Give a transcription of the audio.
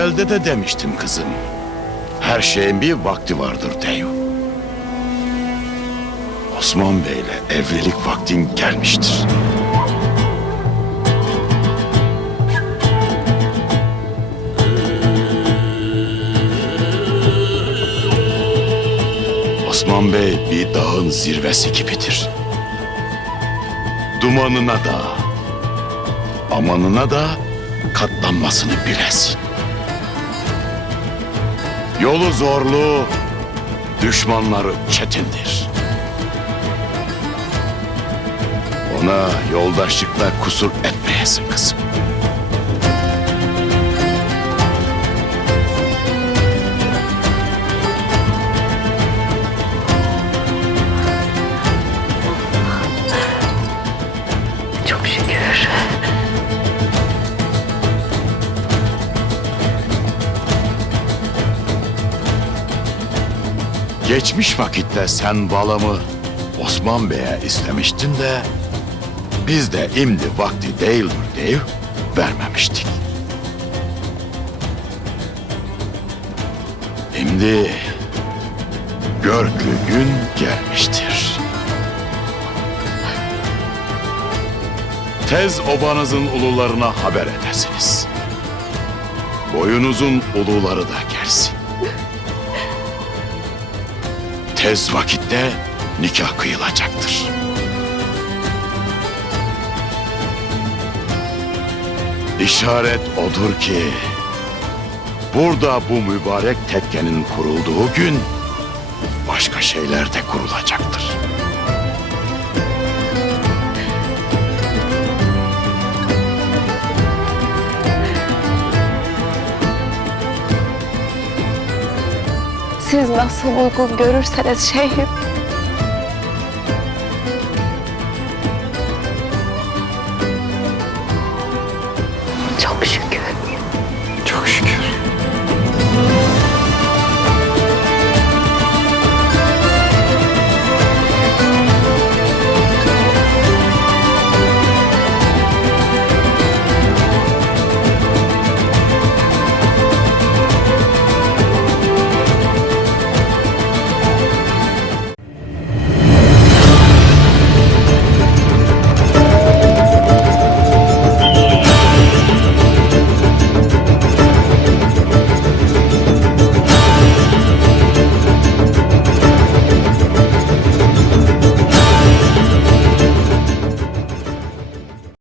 Evvelde de demiştim kızım. Her şeyin bir vakti vardır deyu. Osman Bey'le evlilik vaktin gelmiştir. Osman Bey bir dağın zirvesi gibidir. Dumanına da, amanına da katlanmasını bilesin. Yolu zorlu, düşmanları çetindir. Ona yoldaşlıkla kusur etmeyesin kızım. Geçmiş vakitte sen balımı Osman Bey'e istemiştin de biz de imdi vakti değildir diye vermemiştik. Şimdi görklü gün gelmiştir. Tez obanızın ulularına haber edesiniz. Boyunuzun uluları da gelsin. Tez vakitte nikah kıyılacaktır. İşaret odur ki burada bu mübarek tekkenin kurulduğu gün başka şeyler de kurulacaktır. Siz nasıl uygun görürseniz şeyhim.